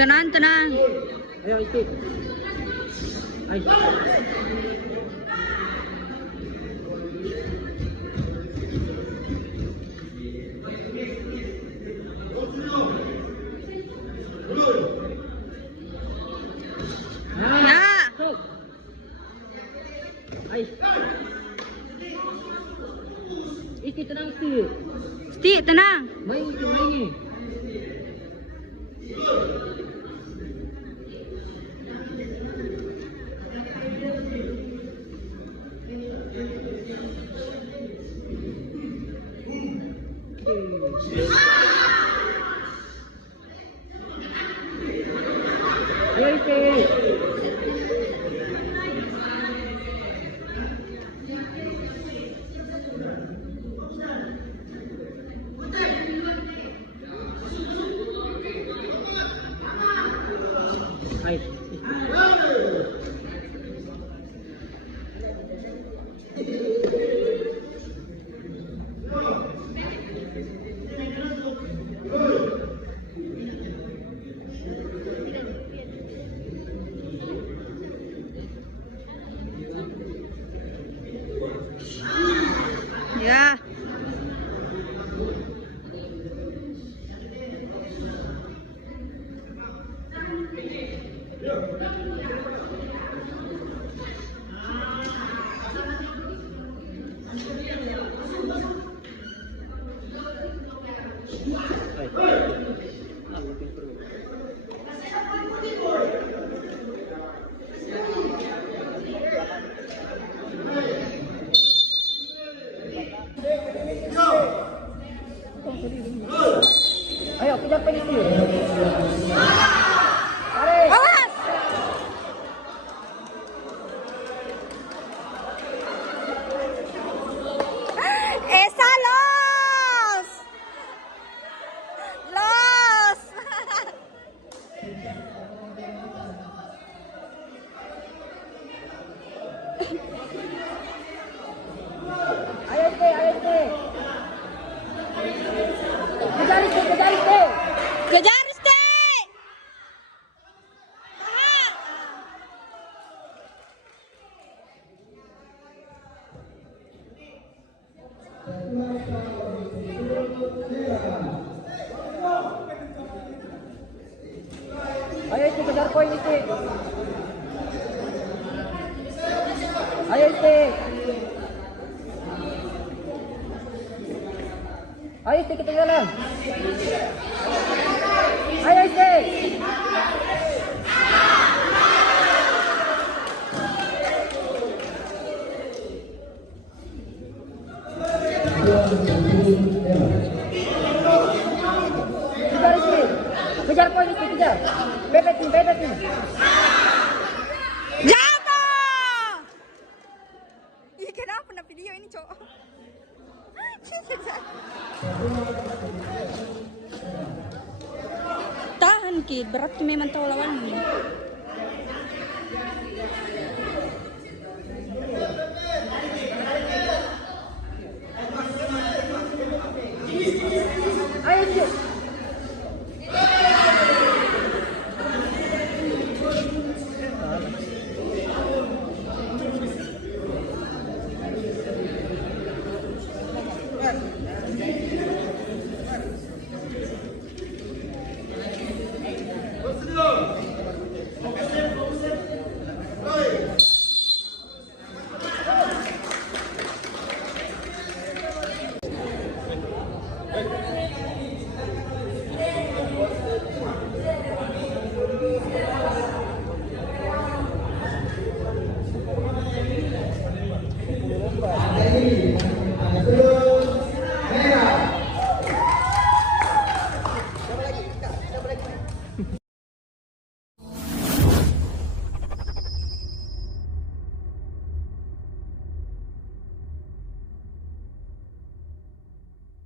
Tenang, tenang. Ayo ikut. Ayo. Iti tenang Sti. Sti, tenang. Main itu main. Ayo Iti. Ya. Ayo kejar penisi. Awas. Esa los. Los. Ayo Sti, ayo Sti. Kejar Sti, kejar Sti. Kejar Sti. Ayo Sti, kejar poin Sti. Ayo Sti. Ayo Sti, kita jalan. Ayo Sti. Kejar Sti. Kejar poin Sti, kejar. Beda tim, beda tim. Jatuh. Ih, kenapa na video ini, cowok? Tahan Kid, berat tuh memang tahu lawannya. Ayo Sti.